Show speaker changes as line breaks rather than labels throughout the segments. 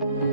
Hello'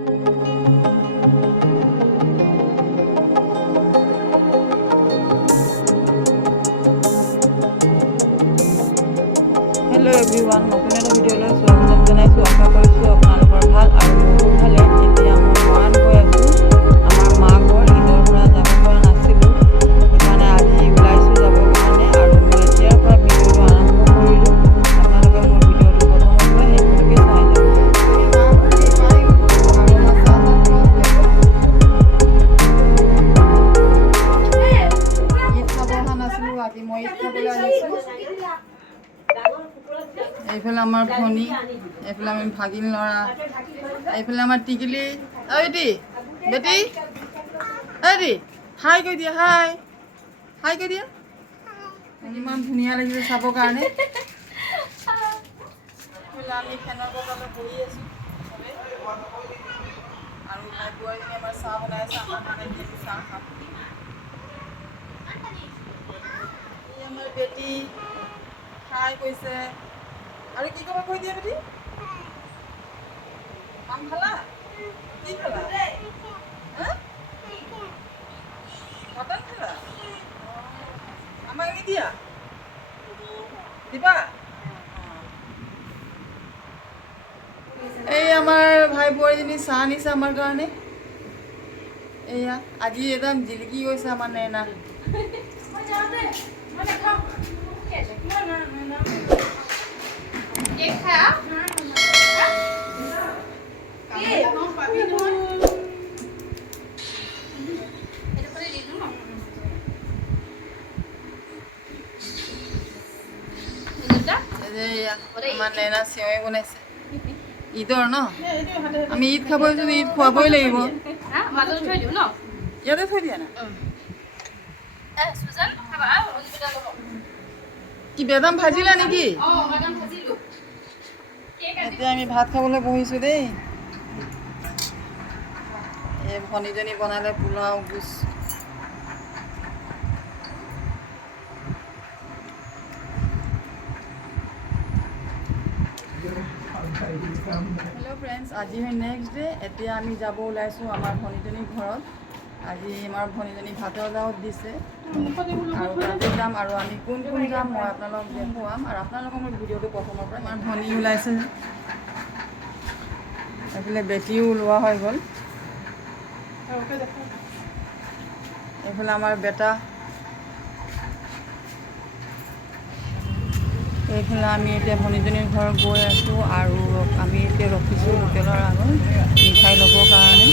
এইফালে আমি ভাগিন ল'ৰা এইফালে আমাৰ টিকিলি ঐ বেটি। ঐ হাই কৈ দিয়া, হাই। হাই কৈ দিয়া। ইমান ধুনীয়া লাগিছে চাবৰ কাৰণে। আমি ফেনৰ বতলত বহি আছোঁ। আৰু ভাই বোৱাৰীজনী আমাৰ চাহ বনাই আছে, আমাৰ কাৰণে চাহ খাম। আমাৰ বেটি, হাই কৈছে। আৰু কি ক'ব কৈ দিয়া, বেটি আম খালা কি খালা দিবা এই আমাৰ ভাই বোৱাৰীজনী চাহ আনিছে আমাৰ কাৰণে। এয়া আজি একদম জিলিকি গৈছে আমাৰ নেনা। এয়া আমাৰ লেনা চেৱে বনাইছে ঈদৰ ন আমি ঈদ খাব যদি ঈদ খোৱাবই লাগিব ইয়াতে থৈ দিয়া না কি বেদাম ভাজিলা নেকি এতিয়া আমি ভাত খাবলৈ বহিছোঁ দেই ভনীজনী বনালে পোলাও, গোচ। হেল্ল' ফ্ৰেণ্ডছ আজি নেক্সট ডে এতিয়া আমি যাব ওলাইছোঁ আমাৰ ভনীজনীৰ ঘৰত। আজি আমাৰ ভনীজনী ভাতৰ গাঁৱত দিছে। আৰু তাতে যাম আৰু আমি কোন কোন যাম মই আপোনালোকক দেখুৱাম। আৰু আপোনালোকক মই ভিডিঅ'টো প্ৰথমৰ পৰা আমাৰ ভনী ওলাইছে এইফালে বেটীও ওলোৱা হৈ গ'ল। এইফালে আমাৰ বেটা। এইফালে আমি এতিয়া ভনীজনীৰ ঘৰত গৈ আছোঁ আৰু আমি এতিয়া ৰখিছোঁ হোটেলৰ আগত মিঠাই ল'বৰ কাৰণে।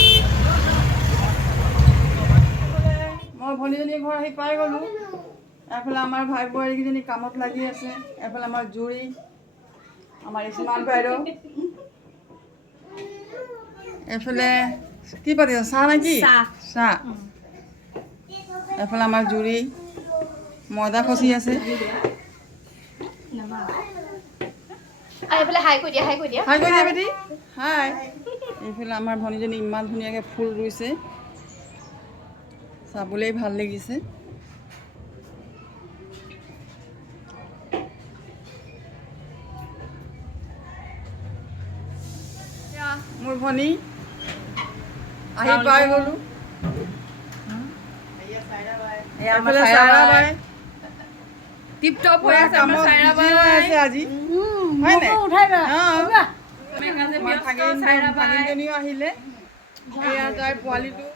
মই ভনীজনীৰ ঘৰ আহি পাই গ'লোঁ। এফালে আমাৰ ভাই বোৱাৰীকেইজনী কামত লাগি আছে। এফালে আমাৰ জুৰি, আমাৰ স্মাৰ্ট বাইদেউ। এফালে কি পাতিছ চাহ নেকি
চাহ।
এফালে আমাৰ জুৰি ময়দা খচি আছে।
এইফালে হাই
এইফালে আমাৰ ভনীজনী ইমান ধুনীয়াকৈ ফুল ৰুইছে। চাবলৈই ভালো লাগিছে। মোৰ ভনী। আহি পাই গ'লো এইফালে চাইৰা বাই
টিপ টপ হৈ আছে আমাৰ
কামত
চাইৰা
আছে আজি হয়
ব্যস্ত বাই
ভাগিনজনীও আহিলে এয়া তাইৰ পোৱালিটো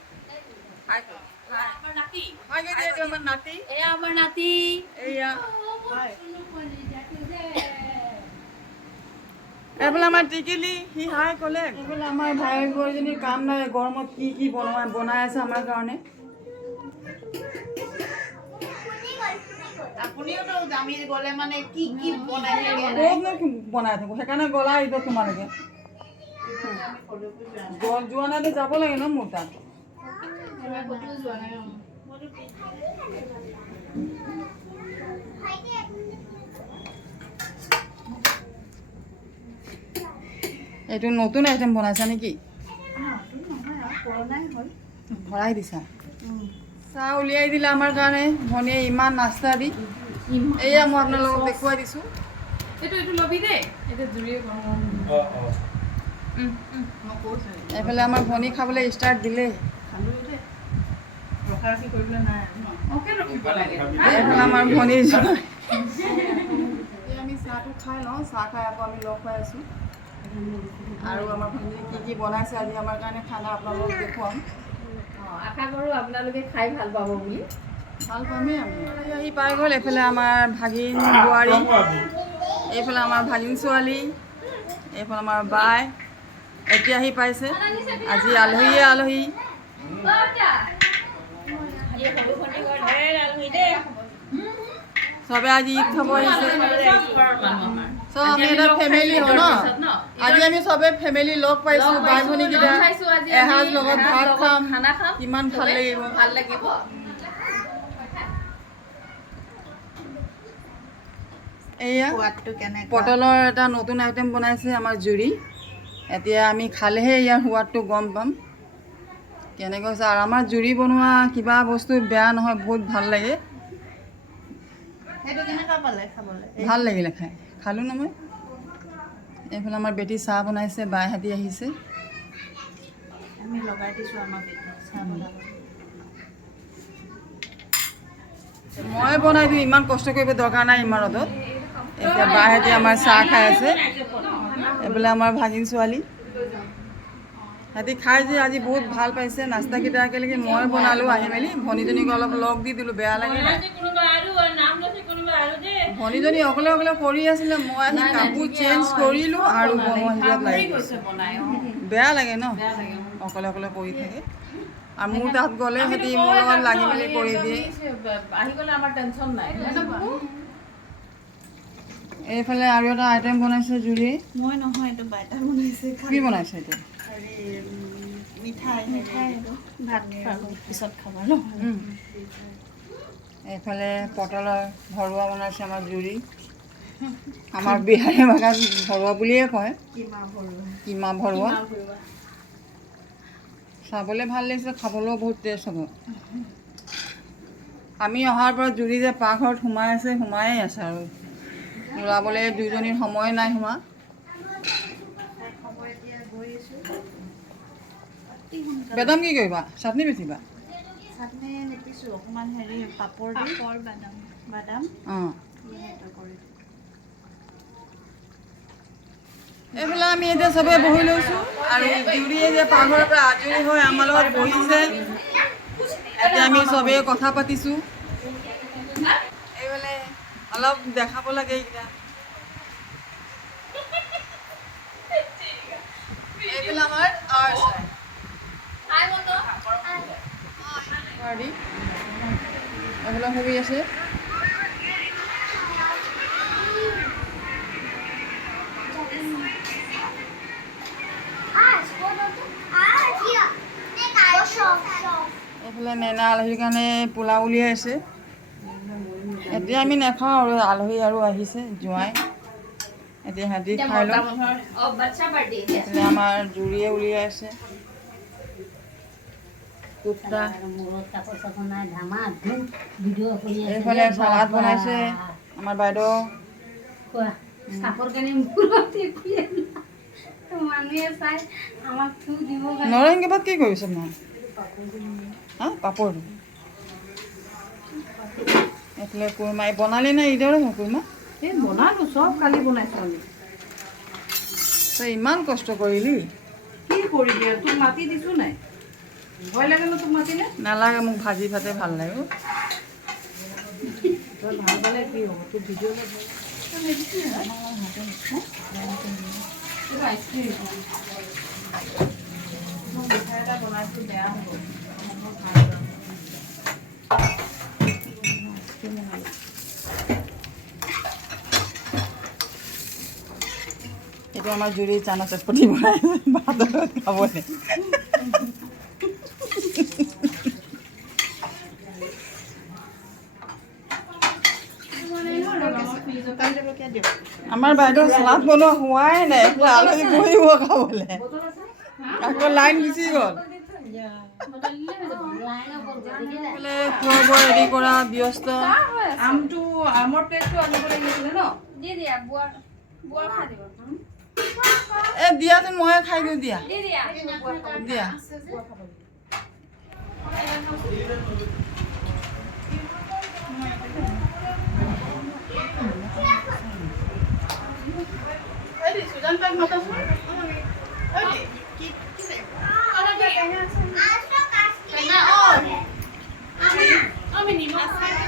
নাতি এয়া আমাৰ নাতি
এয়া এইফালে আমাৰ টিকিলি সি হাই ক'লে। এইফালে আমাৰ ভাই বোৱাৰীজনীৰ কাম নাই গৰমত কি কি বনোৱা বনাই আছে আমাৰ কাৰণে
আপুনিওতো গ'লে মানে কি কি বনাই থাকে?
বনাই থাকোঁ? সেইকাৰণে গ'লা এতিয়া তোমালোকে। গ- যোৱা নাইতো যাব লাগে ন মোৰ তাত?
যোৱা নাই
এইটো নতুন আইটেম বনাইছা নেকি? ভৰাই দিছা? চাহ উলিয়াই দিলে আমাৰ কাৰণে। ভনীয়ে ইমান নাস্তা দি। এয়া মই আপোনালোকক দেখুৱাই দিছোঁ।
এইটো এইটো ল'বি দেই এইটো জুৰিয়ে কওঁ
উম, উম, মই
কৈছে।
এইফালে আমাৰ ভনী খাবলৈ ষ্টাৰ্ট দিলে। এইফালে আমাৰ ভনী আমি চাহটো খাই লওঁ। চাহ খাই আকৌ আমি লগ পাই আছোঁ। আৰু আমাৰ ভনীয়ে কি কি বনাইছে আজি আমাৰ কাৰণে খানা আপোনালোকক দেখুৱাম।
আশা কৰোঁ আপোনালোকে খাই ভাল পাব বুলি।
ভাল পামেই আমি। আহি পাই গ'ল এইফালে আমাৰ ভাগিন বোৱাৰী এইফালে আমাৰ ভাগিন ছোৱালী এইফালে আমাৰ বাই এতিয়া আহি পাইছে। আজি আলহীয়ে আলহী। চবে আজি ঈদ খাব আহিছে। আমি এটা হয় ন? আজি আমি চবে ফেমিলি লগ পাইছো এসাঁজ লগত ভাত খাম। কিমান ভালো লাগিব।
ভালো লাগিব।
এয়া পটলৰ এটা নতুন আইটেম বনাইছে আমাৰ জুৰি। এতিয়া আমি খালেহে ইয়াৰ সোৱাদটো গম পাম। কেনেকৈ হৈছে? আৰু আমাৰ জুৰি বনোৱা কিবা বস্তু বেয়া নহয় বহুত ভালো লাগে। ভালো লাগিলে খাই। খালোঁ ন মই এইফালে আমাৰ বেটি চাহ বনাইছে বাইহঁতি আহিছে।
আমি লগাই দিছোঁ আমাৰ চাহ বনাবলৈ
মই বনাই দিওঁ ইমান কষ্ট কৰিব দৰকাৰ নাই ইমান ৰ'দত এতিয়া বাইহঁতি আমাৰ চাহ খাই আছে। এইফালে আমাৰ ভাগিন ছোৱালী। সিহঁতি খাই যে আজি বহুত ভালো পাইছে নাস্তাকেইটা একেলগে মই বনালোঁ আহি মেলি ভনীজনীক অলপ লগ দি দিলোঁ বেয়া লাগে ভনীজনী অকলে অকলে কৰি আছিলে মই আহি কাপোৰ চেঞ্জ কৰিলোঁ আৰু বনোৱা লাগি বেয়া লাগে ন অকলে অকলে কৰি থাকে। আৰু মোৰ তাত গ'লে সিহঁতি মোৰ লগত লাগি মেলি কৰি দিয়ে।
আহি গ'লে আমাৰ টেনশ্যন নাই।
এইফালে আৰু এটা আইটেম বনাইছে জুৰি।
মই নহয় এইটো বাইতা বনাইছে।
কি বনাইছে এইটো?
মিঠাই মিঠাই ভাত খাব পিছত খাবা ন।
এইফালে পটলৰ ভৰুৱা বনাইছে আমাৰ জুৰি। আমাৰ বিহাৰী ভাষাত ভৰুৱা বুলিয়ে কয়।
কিমা ভৰোৱা
চাবলৈ ভালো লাগিছে, খাবলৈও বহুত টেষ্ট হ'ব। আমি অহাৰ পৰা জুৰি যে পাকঘৰত সোমাই আছে সোমায়েই আছে আৰু। ওলাবলৈ দুইজনীৰ সময় নাই সোমা
সময়
বেদাম কি কৰিবা? চাটনি বেচিবা?
চাটনি নিপিছোঁ অকণমান হেৰি পাপৰ দি? বাদাম। বাদাম?
অঁ। এইফালে আমি এতিয়া চবে বহি লৈছোঁ আৰু জুৰিয়ে যে পাকঘৰৰ পৰা আজৰি হৈ আমাৰ লগত বহিছে। এতিয়া আমি চবেই কথা পাতিছোঁ। এইফালে অলপ দেখাব লাগে এইকেইটা। এইফালে আমাৰ আৰ পাৰ্টি এইফালে শুই আছে। এইফালে নেনা আলহীৰ কাৰণে পোলাও উলিয়াই আছে। এতিয়া আমি নাখাওঁ আৰু আলহী আৰু আহিছে জোঁৱাই। এতিয়া সিহঁতি খাই লওঁ আমাৰ জুৰিয়ে উলিয়াই আছে কুৰ্তা এইফালে চালাড বনাইছে আমাৰ বাইদেউ
কাপোৰ কানি মূৰত একোৱে নাই। মানুহে চাই আমাক চু দিব কাৰণে।
নৰসিংহ পাত কি কৰিছে মই হা পাপৰটো এইফালে কুৰমা এই বনালি নে ঈদৰে কুৰমা?
এই বনালোঁ চব কালি বনাইছোঁ আমি।
তই ইমান কষ্ট কৰিলি।
কি কৰিবি তোক মাতি দিছোঁ নাই? ভয় লাগে ন তোক মাতিলে
নালাগে মোক ভাজি ভাতে ভালো লাগে।
তই ভালো পালে কি হ'ব?
এইটো আমাৰ জুৰি চানা চটপটি বনাই ভাতৰ লগত খাবলৈ। আমাৰ বাইদেউ চালাড বনোৱা হোৱাই নাই এইফালে আলহী বহিব খাবলৈ। আকৌ লাইন গুচি গ'ল। খোৱা বোৱা ৰেডি কৰা, ব্যস্ত।
আমটো, আমৰ পেষ্টটো আনিব লাগিছিলে ন?
দি দিয়া বোৱাৰ বোৱাৰ খাই দিব
এ, দিয়াচোন, ময়ে খাই দিওঁ দিয়া। দিয়া।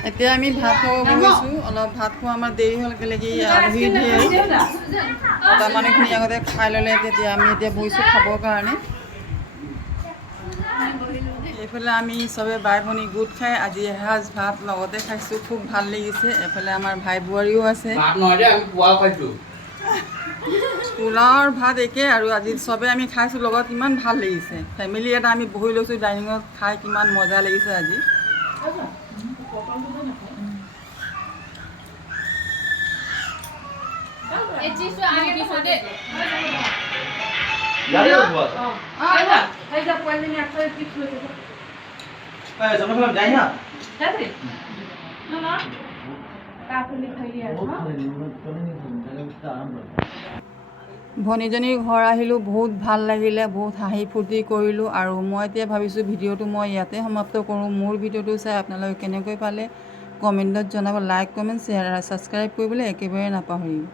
এতিয়া আমি ভাত খাব বহিছোঁ। অলপ ভাত খোৱা আমাৰ দেৰি হ'ল, কেলৈ কি আলহী মতা মানুহখিনি আগতে খাই ল'লে তেতিয়া আমি এতিয়া বহিছোঁ খাবৰ কাৰণে। এইফালে আমি চবে বাই ভনী গোট খাই আজি এসাঁজ ভাত লগতে খাইছোঁ খুব ভালো লাগিছে। এফালে আমাৰ ভাই বোৱাৰীও আছে। পোলাওৰ ভাত একে আৰু আজি চবে আমি খাইছোঁ লগত ইমান ভালো লাগিছে। ফেমিলি এটা আমি বহি লৈছোঁ ডাইনিঙত খাই কিমান মজা লাগিছে আজি।
ইয়াতে যাই না।
ভনীজনীৰ ঘৰ আহিলোঁ বহুত ভালো লাগিলে বহুত হাঁহি ফূৰ্তি কৰিলোঁ আৰু মই এতিয়া ভাবিছোঁ ভিডিঅ'টো মই ইয়াতে সমাপ্ত কৰোঁ। মোৰ ভিডিঅ'টো চাই আপোনালোকে কেনেকৈ পালে কমেণ্টত জনাব। লাইক কমেণ্ট শ্বেয়াৰ আৰু ছাবস্ক্ৰাইব কৰিবলৈ একেবাৰে নাপাহৰিব